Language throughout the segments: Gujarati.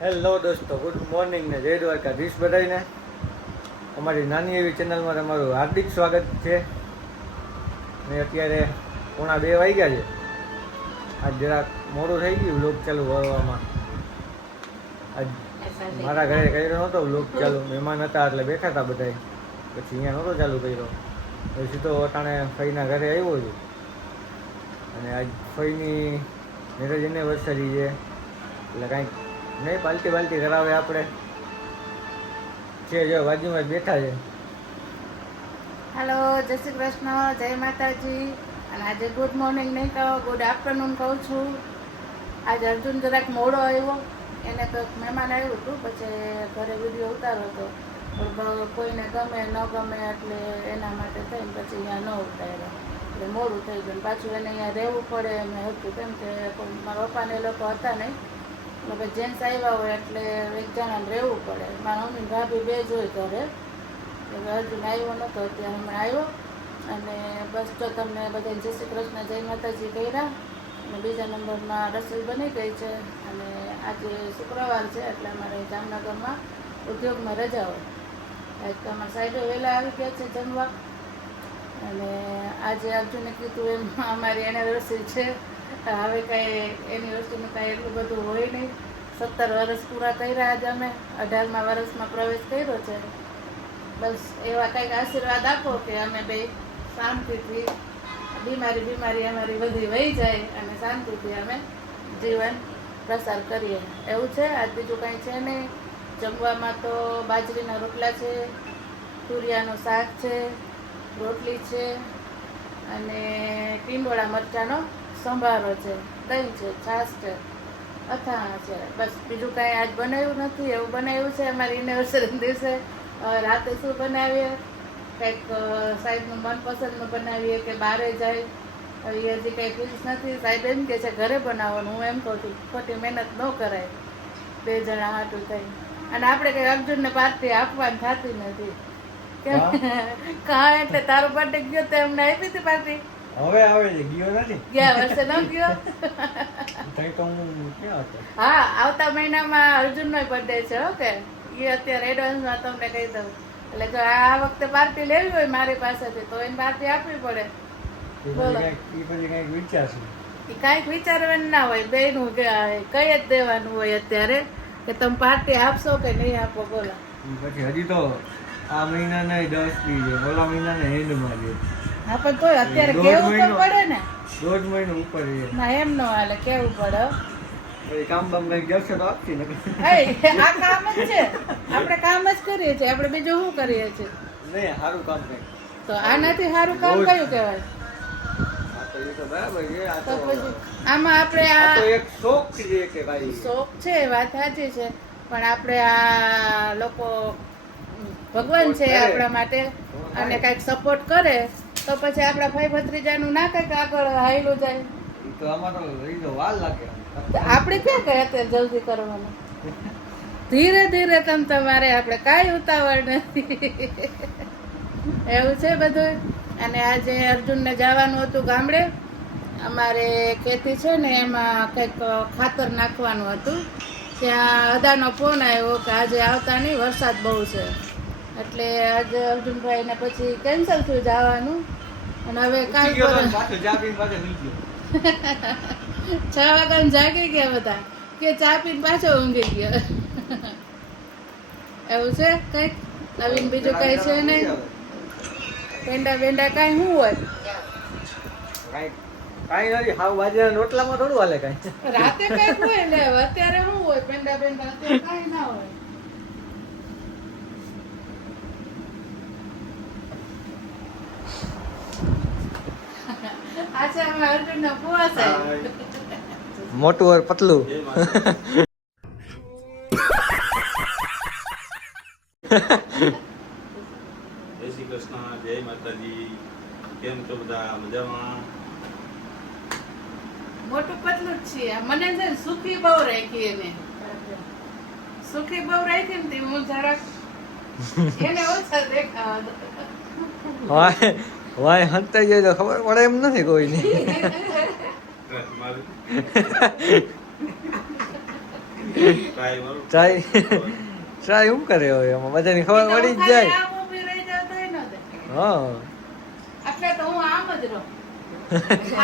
હેલો દોસ્તો, ગુડ મોર્નિંગ ને જય દ્વારકાધીશ બધાને. અમારી નાની એવી ચેનલમાં તમારું હાર્દિક સ્વાગત છે. ને અત્યારે 1:30 વાગ્યા છે. આજ જરાક મોડું થઈ ગયું વ્લોગ ચાલુ કરવામાં. આજ મારા ઘરે કર્યો નહોતો વ્લોગ ચાલુ, મહેમાન હતા એટલે બેઠા હતા બધા. પછી અહીંયા નહોતો ચાલુ કર્યો. પછી સીધો અટાણે ફઈના ઘરે આવ્યો છું. અને આજ ફઈની મેરેજ એનિવર્સરી છે એટલે કાંઈક નહીં પાલટી કરાવે આપણે છે. જો બાજુમાં જ બેઠા છે. હેલો, જય શ્રી કૃષ્ણ, જય માતાજી. અને આજે ગુડ મોર્નિંગ નહીં કહો, ગુડ આફ્ટરનૂન કહું છું. આજે અર્જુન જરાક મોડો આવ્યો, એને તો મહેમાન આવ્યું હતું, પછી ઘરે વિડીયો ઉતાર્યો હતો. પણ કોઈને ગમે ન ગમે એટલે એના માટે થઈને પછી અહીંયા ન ઉતાર્યો એટલે મોડું થઈ ગયું. પાછું એને અહીંયા રહેવું પડે એમ હતું, કેમ કે મારા પપ્પાને એ લોકો હતા નહીં એટલે જેન્ટ્સ આવ્યા હોય એટલે એક જણાને રહેવું પડે. મારા મમ્મી ભાભી બે જ હોય ઘરે. એટલે અર્જુન આવ્યો નહોતો, અત્યારે હમણાં આવ્યો. અને બસ તો તમને બધાને જય શ્રી કૃષ્ણ, જય માતાજી કર્યા. અને બીજા નંબરમાં રસોઈ બની ગઈ છે. અને આજે શુક્રવાર છે એટલે અમારે જામનગરમાં ઉદ્યોગમાં રજા હોય. આજ તો અમારા સાહેબે વહેલા આવી ગયા છે જમવા. અને આજે અર્જુને કીધું એમ અમારી એનિવર્સરી છે, હવે કાંઈ એનિવર્સરીનું કાંઈ એટલું બધું હોય નહીં. 17 વર્ષ પૂરા કર્યા આજે અમે, 18મા વર્ષમાં પ્રવેશ કર્યો છે. બસ એવા કંઈક આશીર્વાદ આપો કે અમે બે શાંતિથી બીમારી અમારી બધી વહી જાય અને શાંતિથી અમે જીવન પ્રસાર કરીએ એવું છે. આજ બીજું કાંઈ છે નહીં. જમવામાં તો બાજરીના રોટલા છે, તુરિયાનું શાક છે, રોટલી છે અને ટીંડોળા મરચાંનો સંભારો છે, દહીં છે, છાશ છે, અથાણા છે. બસ બીજું કાંઈ આજ બનાવ્યું નથી. એવું બનાવ્યું છે અમારી એનિવર્સરી દિવસે. હવે રાતે શું બનાવીએ, કંઈક સાહેબનું મનપસંદનું બનાવીએ કે બહારે જાય. હવે એ હજી કંઈ ફિક્સ નથી. સાહેબ એમ કહે છે ઘરે બનાવવાનું. હું એમ કહું છું ખોટી મહેનત ન કરાય બે જણા હાટું થઈ. અને આપણે કંઈ અર્જુનને પાર્ટી આપવાની થતી નથી. કેમ કાં એટલે તારો બર્થડે ગયો તો એમને આપી હતી પાર્ટી. હવે આવે છે, ગયો નથી. ગયા વર્ષે ન ગયો. તો હું ક્યાં હતો? હા, આવતા મહિનામાં અર્જુનનો બર્થડે છે. ઓકે, એ અત્યારે એડવાન્સમાં તમને કહી દઉં. એટલે જો આ વખતે પાર્ટી લેવી હોય મારી પાસેથી તો એને પાર્ટી આપવી પડે. બોલો, કંઈક વિચારશું. એ કાંઈક વિચારવાનું ના હોય, બેનું કઈ જ દેવાનું હોય અત્યારે કે તમે પાર્ટી આપશો કે નહીં આપો. બોલો, પછી હજી તો આ મહિનાના 10 દી છે, ઓલા મહિનાના એન્ડમાં છે. હા પણ તોય અત્યારે કેવું તો પડે ને. 1.5 મહિનો ઉપર છે. ના એમ ન હાલે, કેવું પડે. કામ બામ કઈ જશે તો આપતી ને. આ કામ જ છે, આપણે કામ જ કરીએ છીએ. આપણે બીજું શું કરીએ છીએ? નહીં, સારું કામ કઈ. તો આનાથી સારું કામ કયું કહેવાય? બરાબર છે. આ તો તો પછી આમાં આપણે આ તો આ એક શોખ છે કે ભાઈ. શોખ છે, વાત સાચી છે. પણ આપણે આ લોકો ભગવાન છે આપણા માટે અને કાંઈક સપોર્ટ કરે તો પછી આપણા ભાઈ ભત્રીજાનું ના કંઈક આગળ હાયલું જાય. ઈ તો અમારો ઈ તો વાર લાગે. આપણે ક્યાં કહે અત્યારે જલ્દી કરવાનું? ધીરે ધીરે તમારે, આપણે કાંઈ ઉતાવળ નથી. એવું છે બધું. અને આજે અર્જુનને જવાનું હતું ગામડે. અમારે ખેતી છે ને એમાં કંઈક ખાતર નાખવાનું હતું. ત્યાં અદાનો ફોન આવ્યો કે આજે આવતા નહીં, વરસાદ બહુ છે. એટલે આજે અર્જુનભાઈને પછી કેન્સલ થયું જવાનું. અને હવે કાલ 6 વાગ્યાને જાગી ગયા બધા કે ચા પીને પાછો ઊંઘી ગયો. એવું છે. કંઈક નવીન બીજું કઈ છે નહીં. પેંડા કાંઈ શું હોય? કાંઈ નથી. હાવ બાજરાના રોટલામાં થોડું હાલે કાંઈ. રાતે કંઈક હોય ને, અત્યારે શું હોય? પેંડા અત્યારે કાંઈ ના હોય. આજે અમે અર્જુનનો ફુવા સાહેબ. મોટું और पतलू. જય શ્રી કૃષ્ણ, જય માતાજી. કેમ છો બધા? મજામાં? મોટું પતલું જ છીએ. મને છે ને સુખી બહુ રાખી. એને સુખી બહુ રાખી ને હું જરાક એને ઓછા દેખાવા. વાય હંતાઈ જાય તો ખબર પડે એમ નથી કોઈની. ટ્રાય મારું ટ્રાય ટ્રાય શું કરે હવે એમાં બધાની ખબર પડી જ જાય આમ ઊભી રહી જાવ તોય ન દેખાય. હા એટલે તો હું આમ જ રહું.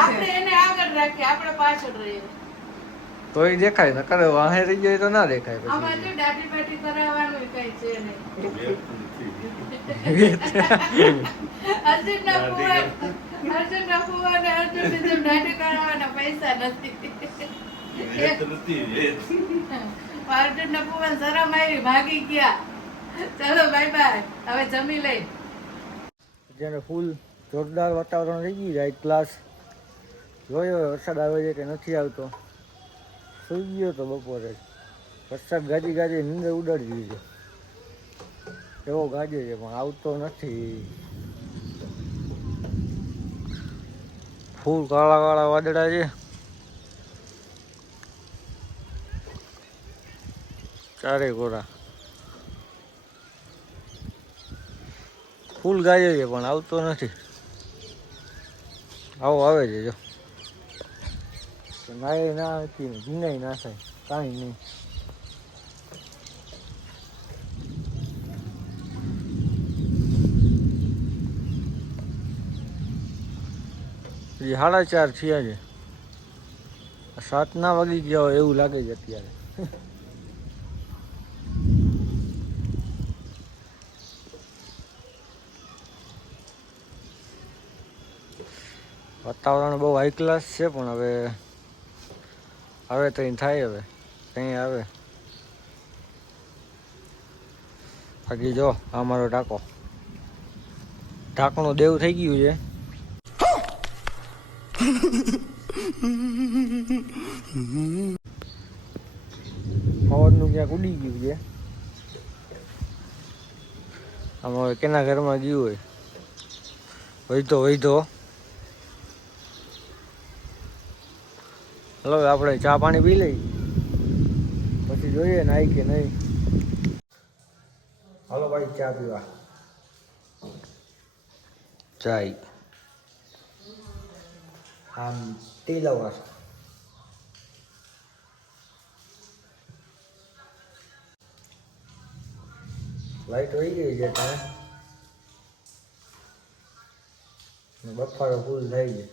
આપણે એને આગળ રાખીએ, આપણે પાછળ રહીએ. તોય દેખાય ને કરે વાહે રહી જાય તો ના દેખાય આમાં પછી જો દાઢી બાઢી કરાવવાનું કઈ છે નહીં. અર્જુનના ફુવા ને અર્જુનની જેમ દાઢી કરાવવાના પૈસા નથી. અર્જુનના ફુવાને શરમ આવી, ભાગી ગયા. ચલો બાય બાય, હવે જમી લઈ. જેને ફૂલ જોરદાર વાતાવરણ થઈ ગયું રાઈટ ક્લાસ જોયો વરસાદ આવે છે કે નથી આવતો. સુઈ ગયો તો બપોરે વરસાદ ગાજી ગાજી નીંદર ઉડાડી દીધી એવો ગાજે છે પણ આવતો નથી. ફૂલ કાળા કાળા વાદળા છે. ચારે કોરા ફૂલ ગાજે છે પણ આવતો નથી. આવો આવે છે જો નાય ના હતી ને ભીનાય ના થાય કાંઈ નહીં. હજી 4:30 થયા છે. 7 ના વાગી ગયા હોય એવું લાગે છે અત્યારે. વાતાવરણ બહુ હાઈ ક્લાસ છે પણ હવે તો અહીં થાય હવે કંઈ આવે. બાકી જો આ મારો ઢાંકણું દેવ થઈ ગયું છે. પવનનું ક્યાંક ઉડી ગયું છે. આમાં હવે કેના ઘરમાં ગયું હોય વૈધો. હલો આપણે ચા પાણી પી લઈ પછી જોઈએ નાઈ કે નહીં. હાલો ભાઈ ચા પીવા. ચાય આમ ટી લવર. લાઈટ વહી ગઈ છે ત્યાં બફારો ફૂલ થઈ ગયો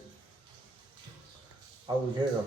આવું છે તો